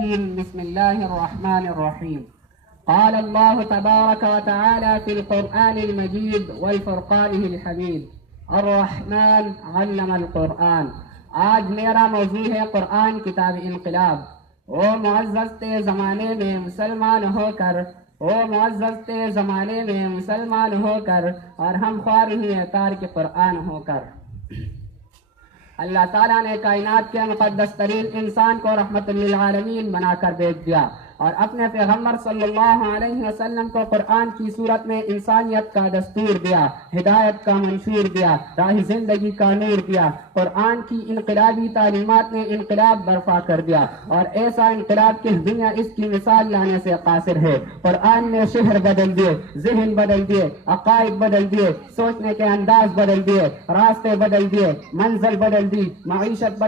الرجيم بسم الله الرحمن الرحيم قال الله تبارك وتعالى في القرآن المجيد والفرقان الحميد الرحمن علم القرآن. آج میرا موضوع ہے قرآن کتاب انقلاب. او معزز زمانے میں مسلمان ہو کر اور ہم خوار ہی اطار کے قرآن ہو کر اللہ تعالیٰ نے کائنات کے مقدس ترین انسان کو رحمت للعالمین بنا کر بھیج دیا اور اپنے پیغمبر صلی اللہ علیہ وسلم کو قرآن کی صورت میں انسانیت کا دستور دیا، ہدایت کا منشور دیا، راہ زندگی کا نور دیا. قرآن کی انقلابی تعلیمات نے انقلاب برپا کر دیا اور ایسا انقلاب کہ دنیا اس کی مثال لانے سے قاصر ہے. قرآن نے شہر بدل دیے، ذہن بدل دیے، عقائد بدل دیے، سوچنے کے انداز بدل دیے، راستے بدل دیے، منزل بدل دی، معیشت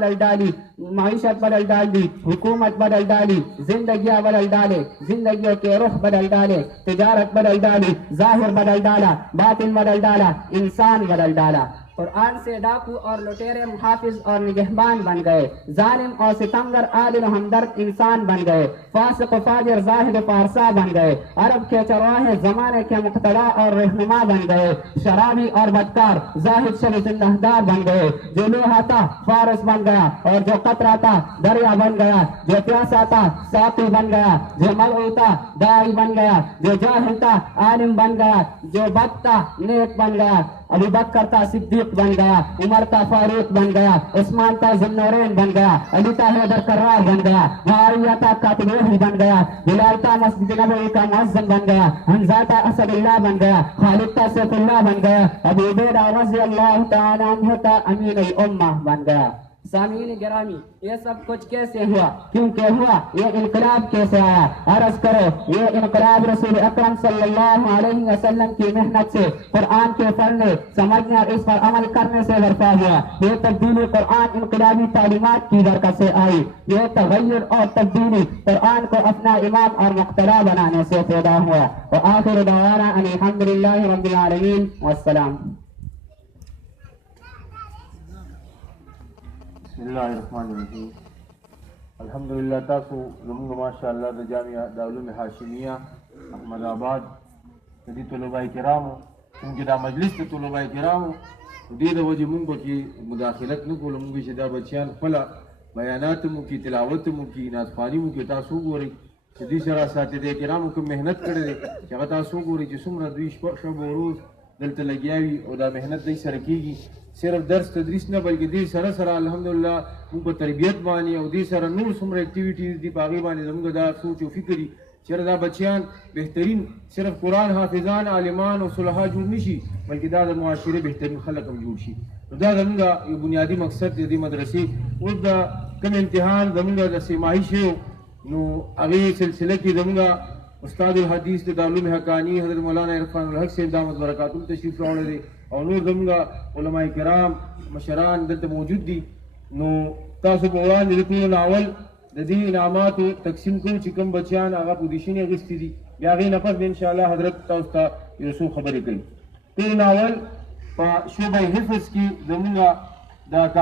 بدل ڈالی، حکومت بدل ڈالی، زندگیاں بدل ڈالے، زندگیوں کے رخ بدل ڈالے، تجارت بدل ڈالی، ظاہر بدل ڈالا، باطن بدل ڈالا، انسان بدل ڈالا. قرآن سے ڈاکو اور لٹیرے محافظ اور نگہبان بن گئے، ظالم اور ستمگر عادل و ہمدرد انسان بن گئے، فاسق و فاجر زاہد و پارسا بن گئے، عرب کے چرواہے زمانے کے مقتدا اور رہنما بن گئے، شرابی اور بدکار زاہد شب زندہدار بن گئے. جو لوہا تھا فارس بن گیا اور جو قطرہ تھا دریا بن گیا، جو پیاسا تھا ساقی بن گیا، جو ملعون تھا داعی بن گیا، جو جاہل تھا عالم بن گیا، جو بد تھا نیک بن گیا. ابو بکر تھا صدیق بن گیا، عمر تھا فاروق بن گیا، عثمان تھا ذوالنورین بن گیا، علی تھا حیدر کرار بن گیا، معاویہ تھا کاتب وحی بن گیا، بلال تھا مسجد نبوی کا مؤذن بن گیا، حمزہ تھا اسد اللہ بن گیا، خالد تھا سیف اللہ بن گیا، ابو عبیدہ رضی اللہ تعالیٰ عنہ تھا امین الامہ بن گیا. سامعین گرامی، یہ سب کچھ کیسے ہوا، کیوں کہ ہوا، یہ انقلاب کیسے آیا؟ عرض کرو، یہ انقلاب رسول اکرم صلی اللہ علیہ وسلم کی محنت سے، قرآن کے پڑھنے سمجھنے اور اس پر عمل کرنے سے برپا ہوا. یہ تبدیلی قرآن انقلابی تعلیمات کی برکت سے آئی. یہ تغیر اور تبدیلی قرآن کو اپنا امام اور مقتدا بنانے سے پیدا ہوا. وآخر دعوانا ان الحمد للہ رب العالمین والسلام. بسم اللہ الرحمن الرحیم. الحمدللہ تاسو زمونږ ماشاءاللہ د جامعہ دارالعلوم ہاشمیہ احمد آباد د دې طلباء کرامو چې دا مجلس د طلباء کرامو دې د وجې مونږ پکې مداخلت نه کوو، مونږ چې دا بچیان خپله بیانات مو کي، تلاوت مو کي، نازخواني مو کي. تاسو وګورئ چې دوی سره اساتذې کرامو کوم محنت کړی دی چې هغه تاسو وګورئ چې څومره دوی شب و روز دلته لګیا وي او دا محنت دوی سره کېږي. صرف درس تدریس نه بلکې دې سره سره الحمدلله موږ په تربیت باندې او دې سره نور څومره ایکټیویټیز دي په هغې باندې زموږ دا سوچ او فکر دي چې دا بچیان بهترین صرف قرآن حافظان عالمان او صلحا جوړ نه شي بلکې دا د معاشرې بهترین خلک هم جوړ شي. نو دا زموږ یو بنیادي مقصد دی دې مدرسې. اوس د کوم امتحان زموږ د سیمایي شی نو هغې سلسله کې زموږ استاد الحدیث د دارالعلوم حقانی حضرت مولانا عرفان الحق صاحب دامت برکاتهم تشریف راوړی دی او نور زموږ علماء کرام مشران دلته موجود دي. نو تاسو په وړاندې د ټولو ناول د دې انعاماتو تقسیم کوو چې کوم بچیان هغه پوزیشن یې اخیستي دي. بیا هغې نه پس به انشاءالله حضرت تاسو ته یو څو خبرې کوي. ټول ناول په شعبه حفظ کې زموږ د